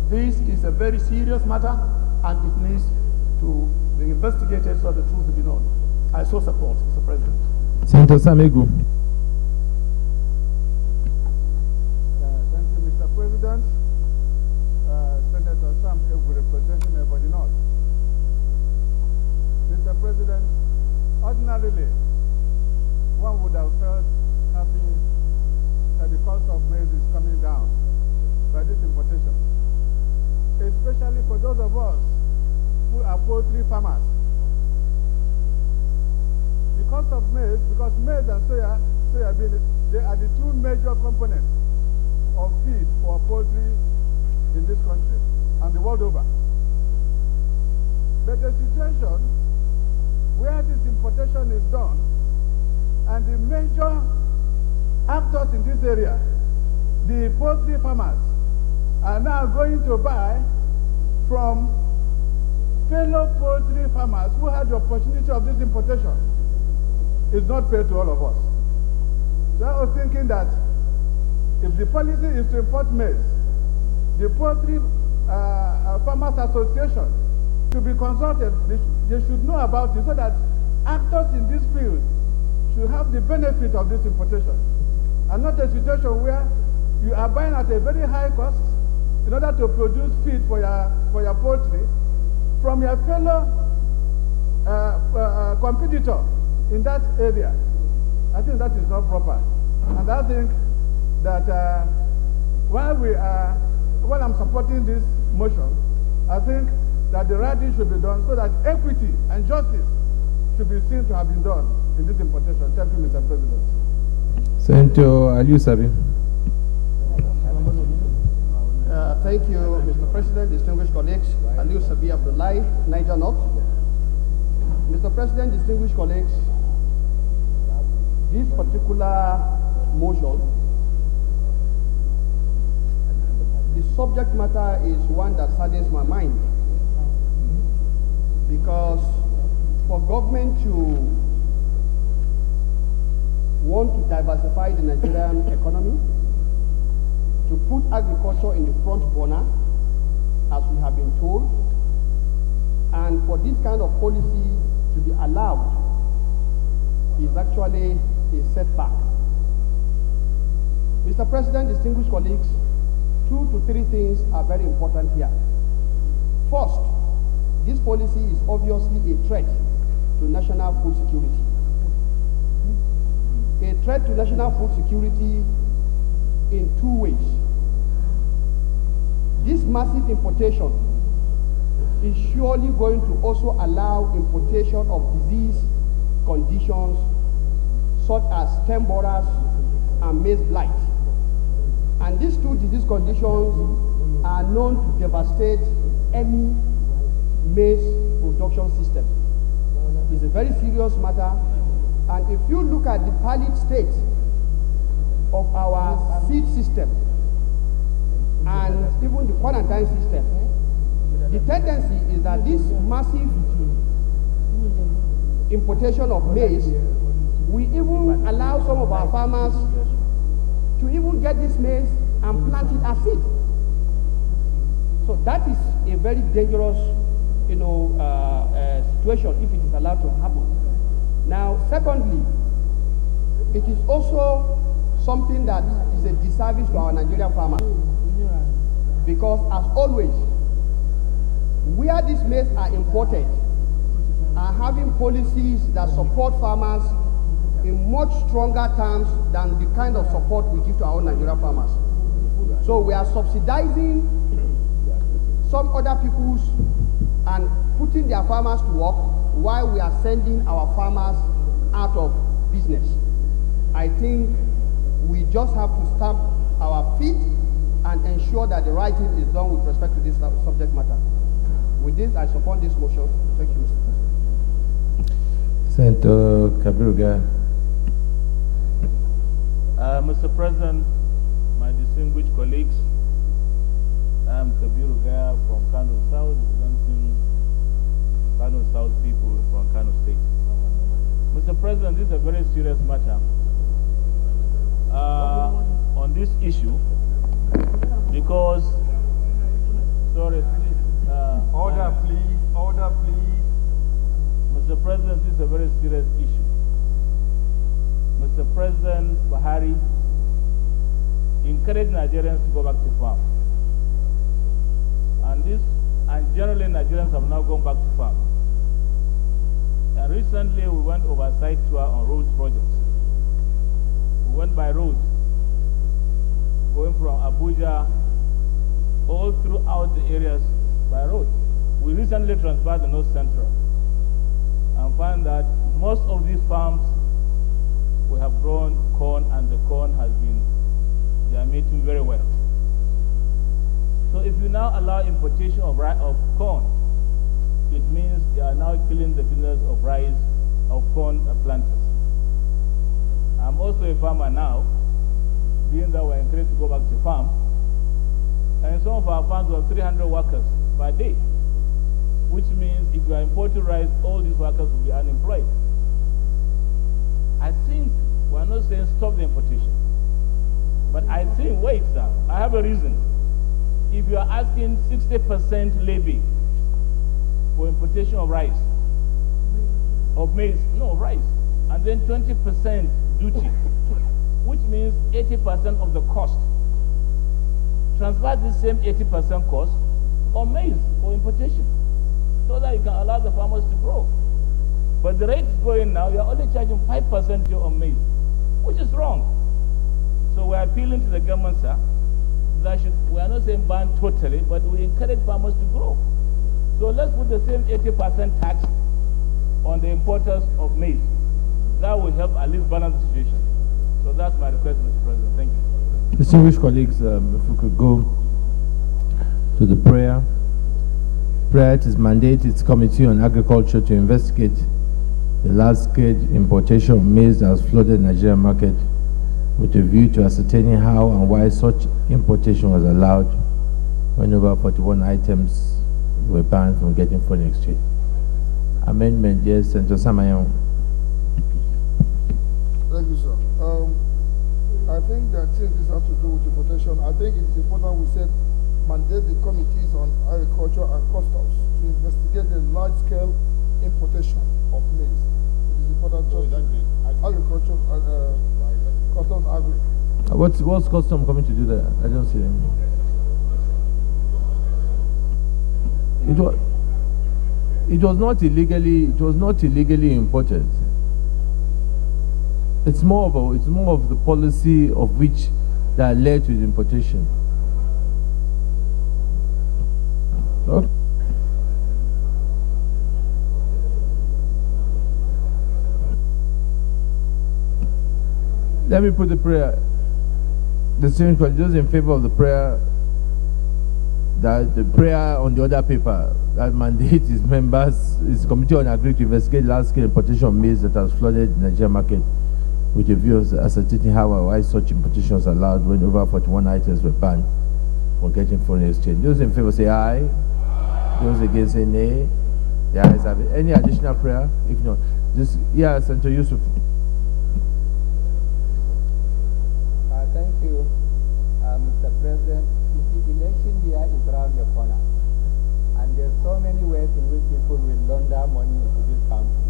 This is a very serious matter, and it needs to be investigated so the truth will be known. I so support, Mr. President. Senator Samegu. Thank you, Mr. President. Senator Sam Ebu representing Ebony North. Mr. President, ordinarily, one would have felt happy that the cost of maize is coming down by this importation, especially for those of us who are poultry farmers. The cost of maize, because maize and soya bean, they are the two major components of feed for poultry in this country and the world over. But the situation where this importation is done, and the major actors in this area, the poultry farmers, are now going to buy from fellow poultry farmers who had the opportunity of this importation. It's not fair to all of us. So I was thinking that if the policy is to import maize, the poultry Farmers Association to be consulted. They should know about it so that actors in this field should have the benefit of this importation, and not a situation where you are buying at a very high cost in order to produce feed for your poultry from your fellow competitor in that area. I think that is not proper. And I think that while I'm supporting this motion, I think that the right thing should be done so that equity and justice should be seen to have been done in this importation. Thank you, Mr. President. Senator Aliu Sabi. Thank you, Mr. President, distinguished colleagues. Aliu Sabi Abdullahi, Niger North. Mr. President, distinguished colleagues, this particular motion, the subject matter is one that saddens my mind, because for government to want to diversify the Nigerian economy, to put agriculture in the front burner, as we have been told, and for this kind of policy to be allowed is actually a setback. Mr. President, distinguished colleagues, 2 to 3 things are very important here. First, this policy is obviously a threat to national food security. A threat to national food security in 2 ways. This massive importation is surely going to also allow importation of disease conditions such as stem borers and maize blight. And these 2 disease conditions are known to devastate any maize production system. It's a very serious matter, and if you look at the pallid state of our seed system and even the quarantine system, the tendency is that this massive importation of maize will even allow some of our farmers to even get this maize and plant it as seed. So that is a very dangerous, situation if it is allowed to happen. Now, secondly, it is also something that is a disservice to our Nigerian farmers, because as always, where these maize are imported are having policies that support farmers in much stronger terms than the kind of support we give to our own Nigerian farmers. So we are subsidizing some other people's and putting their farmers to work while we are sending our farmers out of business. I think we just have to stamp our feet and ensure that the right thing is done with respect to this subject matter. With this, I support this motion. Thank you, Mr. President. Senator Kabiruga. Mr. President, my distinguished colleagues, I'm Kabiruga from Kano South, representing Kano South people from Kano State. Mr. President, this is a very serious matter. On this issue, because, sorry, please. Order, please. Order, please. Mr. President, this is a very serious issue. Mr. President Buhari encouraged Nigerians to go back to farm. And generally Nigerians have now gone back to farm. And recently we went oversight tour on road projects. We went by road, going from Abuja all throughout the areas by road. We recently transferred the North Central and found that most of these farms we have grown corn, and the corn has been germinating very well. So if you now allow importation of corn, it means you are now killing the business of rice, of corn planters. I'm also a farmer now, being that we're encouraged to go back to farm. And in some of our farms we have 300 workers per day, which means if you are importing rice, all these workers will be unemployed. I think we're not saying stop the importation. But I think, wait, sir, I have a reason. if you are asking 60% levy for importation of rice, of maize, no, rice, and then 20% duty, which means 80% of the cost. Transfer this same 80% cost on maize for importation so that you can allow the farmers to grow. But the rate is going now, you are only charging 5% on maize, which is wrong. So we are appealing to the government, sir, that we are not saying ban totally, but we encourage farmers to grow. So let's put the same 80% tax on the importers of maize. That will help at least balance the situation. So that's my request, Mr. President. Thank you. Distinguished colleagues, if we could go to the prayer. Prayer is mandate its Committee on Agriculture to investigate the large-scale importation of maize that has flooded the Nigerian market with a view to ascertaining how and why such importation was allowed when over 41 items were banned from getting foreign exchange. Amendment, yes, Senator Samayon. Thank you, sir. I think that since this has to do with importation, I think it is important we said mandate the committees on agriculture and customs to investigate the large-scale importation of maize. It is important to agriculture and customs agri. What's custom coming to do that? I don't see them. It was not illegally imported. It's more of the policy of which that led to the importation. Okay. Let me put the prayer. The same those in favor of the prayer, that the prayer on the other paper that mandates its members, its Committee on Agriculture to investigate large-scale importation of maize that has flooded the Nigerian market with a view of ascertaining how and why such importations are allowed when over 41 items were banned for getting foreign exchange. Those in favor say aye. Those against say nay. The ayes have it. Any additional prayer? If not, this, yeah, Senator Yusuf. Thank you, Mr. President. You see, election here is around the corner, and there are so many ways in which people will launder money into this country.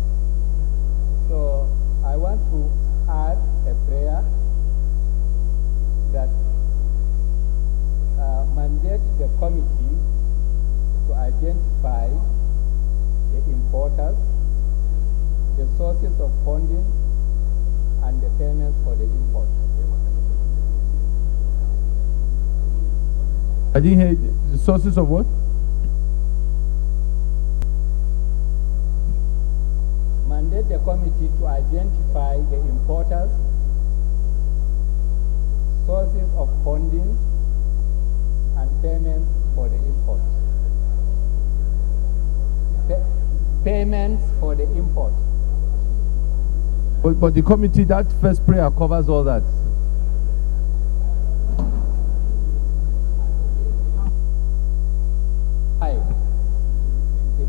So I want to add a prayer that mandate the committee to identify the importers, the sources of funding, and the payments for the import. I didn't hear the sources of what? Mandate the committee to identify the importers, sources of funding, and payments for the import. Payments for the import. But the committee, that first prayer covers all that.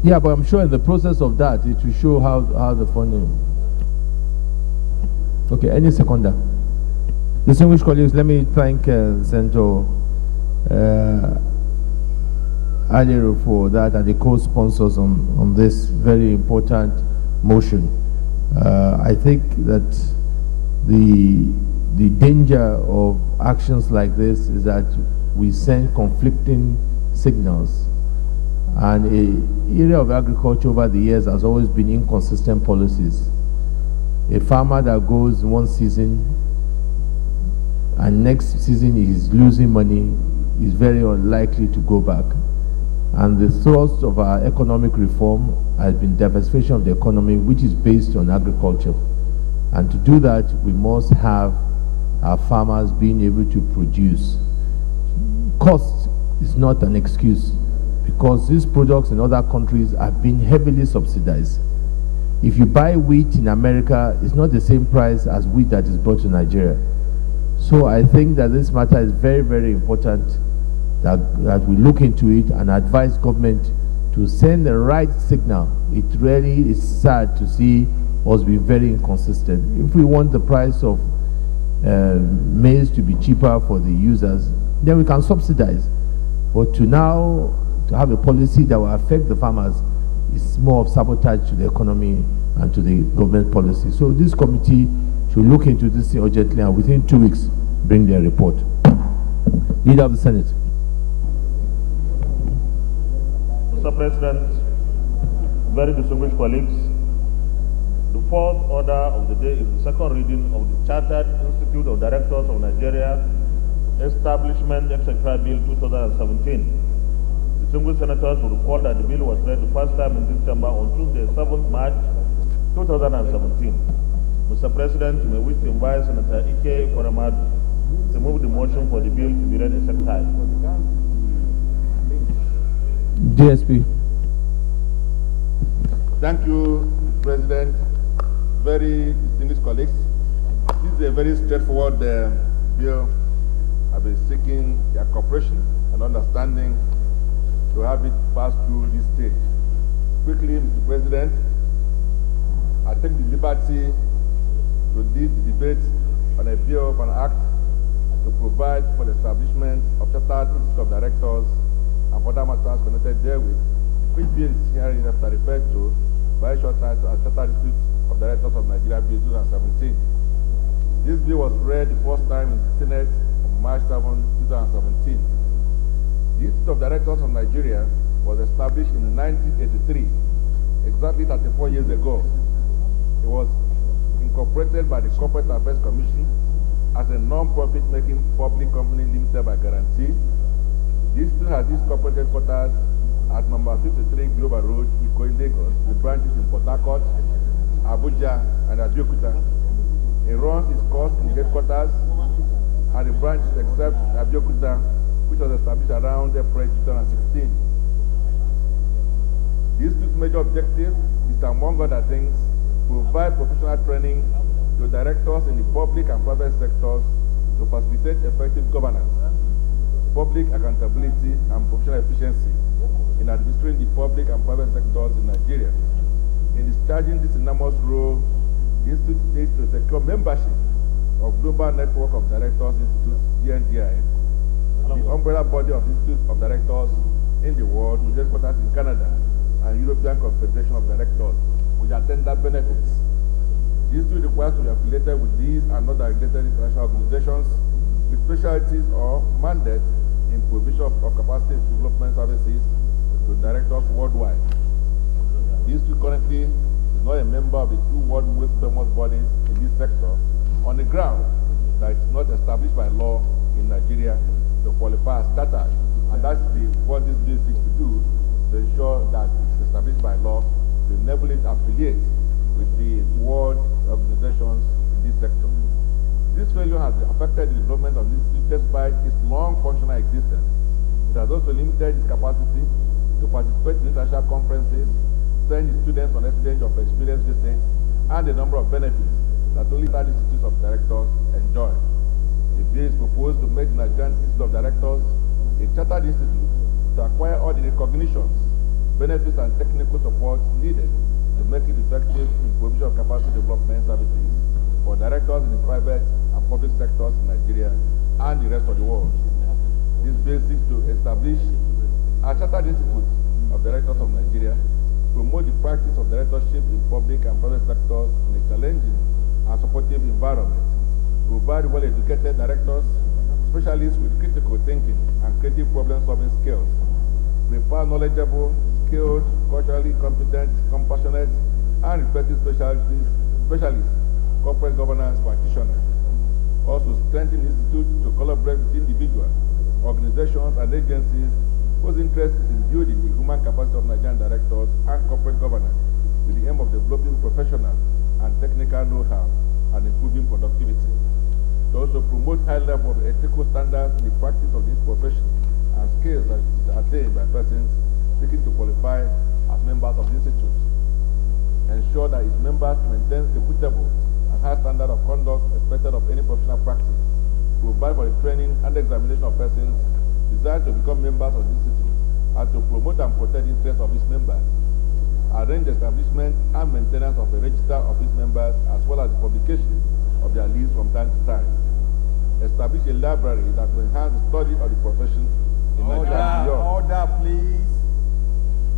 Yeah, but I'm sure in the process of that, it will show how the funding. Okay, any seconder? Distinguished colleagues, let me thank Senator Aliero for that and the co-sponsors on this very important motion. I think that the danger of actions like this is that we send conflicting signals. And an area of agriculture over the years has always been inconsistent policies. A farmer that goes one season and next season is losing money is very unlikely to go back. And the thrust of our economic reform has been diversification of the economy, which is based on agriculture. And to do that, we must have our farmers being able to produce. Cost is not an excuse, because these products in other countries have been heavily subsidized. If you buy wheat in America, it's not the same price as wheat that is brought to Nigeria. So I think that this matter is very, very important that we look into it and advise government to send the right signal. It really is sad to see us being very inconsistent. If we want the price of maize to be cheaper for the users, then we can subsidize. But to now, to have a policy that will affect the farmers is more of sabotage to the economy and to the government policy. So this committee should look into this thing urgently and within 2 weeks bring their report. Leader of the Senate. Mr. President, very distinguished colleagues, the fourth order of the day is the second reading of the Chartered Institute of Directors of Nigeria Establishment Etc. Bill 2017. Distinguished senators will recall that the bill was read the first time in this chamber on Tuesday, 7th March 2017. Mr. President, you may wish to invite Senator Ike Koramad to move the motion for the bill to be read a second time. DSP. Thank you, President. Very distinguished colleagues. This is a very straightforward bill. I've been seeking your cooperation and understanding to have it pass through this stage. Quickly, Mr. President, I take the liberty to lead the debate on a bill of an act to provide for the establishment of Chartered Institute of Directors and further matters connected therewith, which bill is herein after referred to by a short title as Chartered Institute of Directors of Nigeria Bill 2017. This bill was read the first time in the Senate on March 7, 2017. The Institute of Directors of Nigeria was established in 1983, exactly 34 years ago. It was incorporated by the Corporate Affairs Commission as a non-profit making public company limited by guarantee. The Institute has its corporate headquarters at number 53 Global Road, Ikoyi, Lagos, with branches in Port Harcourt, Abuja, and Abeokuta. It runs its course in the headquarters and the branches except Abeokuta, which was established around April 2016. The Institute's major objective is to, among other things, provide professional training to directors in the public and private sectors to facilitate effective governance, public accountability, and professional efficiency in administering the public and private sectors in Nigeria. In discharging this enormous role, the Institute needs to secure membership of Global Network of Directors Institutes, GNDI, the umbrella body of Institutes of Directors in the world, with headquarters in Canada, and European Confederation of Directors, with attendant benefits. The Institute requires to be affiliated with these and other related international organizations with specialties or mandates in provision of capacity development services to directors worldwide. The Institute currently is not a member of the two world most famous bodies in this sector on the ground that it's not established by law in Nigeria to qualify as chartered. And that's what this bill seeks to do, to ensure that it's established by law to enable it to affiliate with the world organizations in this sector. This failure has affected the development of this institute despite its long functional existence. It has also limited its capacity to participate in international conferences, send students on exchange of experience visits, and the number of benefits that only certain institutes of directors enjoy. The bill is proposed to make the Nigerian Institute of Directors a chartered institute to acquire all the recognitions, benefits, and technical support needed to make it effective in provision of capacity development services for directors in the private and public sectors in Nigeria and the rest of the world. This bill seeks to establish a chartered institute of directors of Nigeria, promote the practice of directorship in public and private sectors in a challenging and supportive environment, provide well-educated directors, specialists with critical thinking and creative problem-solving skills, prepare knowledgeable, skilled, culturally competent, compassionate, and respected specialists, corporate governance practitioners. Also strengthen the institute to collaborate with individuals, organizations, and agencies whose interest is in building the human capacity of Nigerian directors and corporate governance with the aim of developing professional and technical know-how and improving productivity. To also promote high level of ethical standards in the practice of this profession and skills that is attained by persons seeking to qualify as members of the institute. Ensure that its members maintain reputable and high standard of conduct expected of any professional practice. Provide for the training and examination of persons designed to become members of the institute and to promote and protect the interests of its members. Arrange the establishment and maintenance of a register of its members as well as the publication of their lists from time to time. Establish a library that will enhance the study of the profession in Nigeria and beyond. Order, please.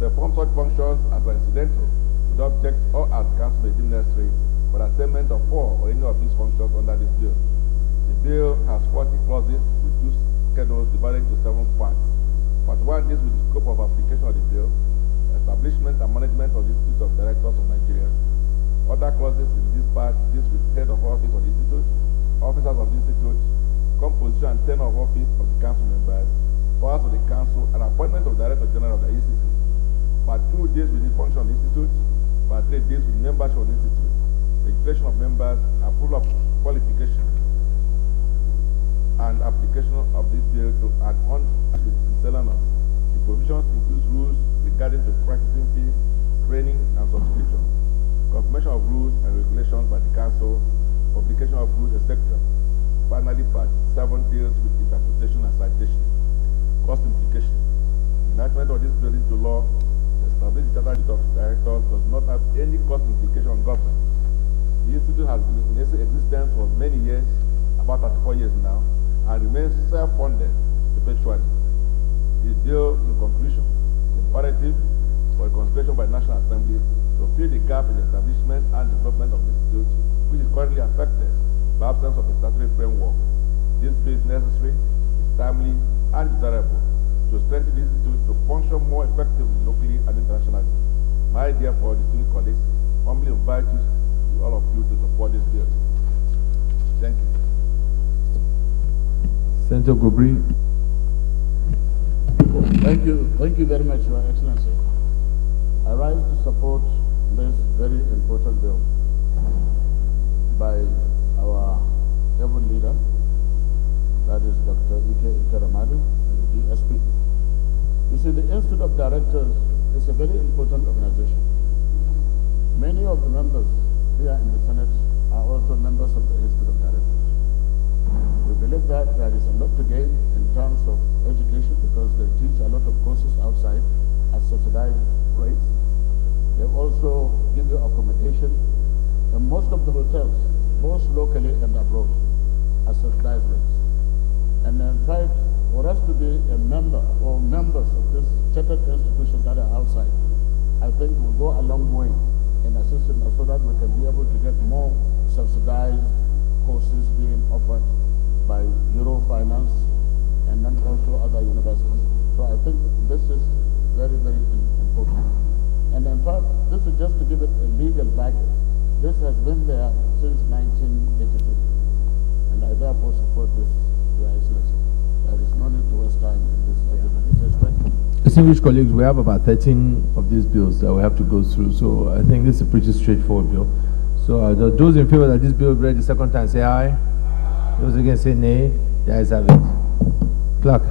Perform such functions as are incidental to the object or as council may deem necessary for the attainment of 4 or any of these functions under this bill. The bill has 40 clauses with 2 schedules divided into 7 parts. Part 1 deals with the scope of application of the bill, establishment and management of the Institute of Directors of Nigeria. Other clauses in this part deals with head of office of the Institute, officers of the Institute, composition and tenure of office of the council members, powers of the council, and appointment of Director General of the Institute. Part 2 deals with the function of the Institute. Part 3 deals with membership of the Institute, registration of members, approval of qualification, and application of this bill to add on with miscellaneous. The provisions include rules regarding to practicing fees, training, and subscription, confirmation of rules and regulations by the council, publication of rules, etc. Finally, Part 7 deals with interpretation and citation. Cost implication. Enactment of this bill into law establish the Charter of Directors does not have any cost implication on government. The Institute has been in existence for many years, about 34 years now, and remains self-funded perpetually. The bill, in conclusion, is imperative for the consideration by the National Assembly to fill the gap in the establishment and development of the Institute, which is currently affected by absence of a statutory framework. This bill is necessary, is timely, and desirable to strengthen the Institute to function more effectively locally and internationally. My therefore distinguished colleagues humbly invite you, all of you, to support this bill. Thank you. Senator Gobri. Thank you very much, Your Excellency. I rise to support this very important bill by our able leader, that is Dr. Ike Ikeramadu, the DSP. You see, the Institute of Directors is a very important organization. Many of the members here in the Senate are also members of the Institute of Directors. We believe that there is a lot to gain in terms of education because they teach a lot of courses outside at subsidized rates. They also give you accommodation in most of the hotels, both locally and abroad, at subsidized rates. And in fact, for us to be a member or members of this chartered institution that are outside, I think will go a long way in assisting us so that we can be able to get more subsidized courses being offered by Eurofinance and then also other universities. So I think this is very, very important. And in fact, this is just to give it a legal backing. This has been there since 1983. And I therefore support this, Your Excellency. There is no need to waste time in this argument. Distinguished colleagues, we have about 13 of these bills that we have to go through, so I think this is a pretty straightforward bill. So those in favor that this bill be read the second time, say aye. Those against, say nay. The ayes have it. Clerk.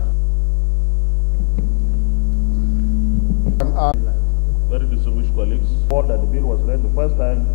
Very distinguished colleagues, before that the bill was read the first time,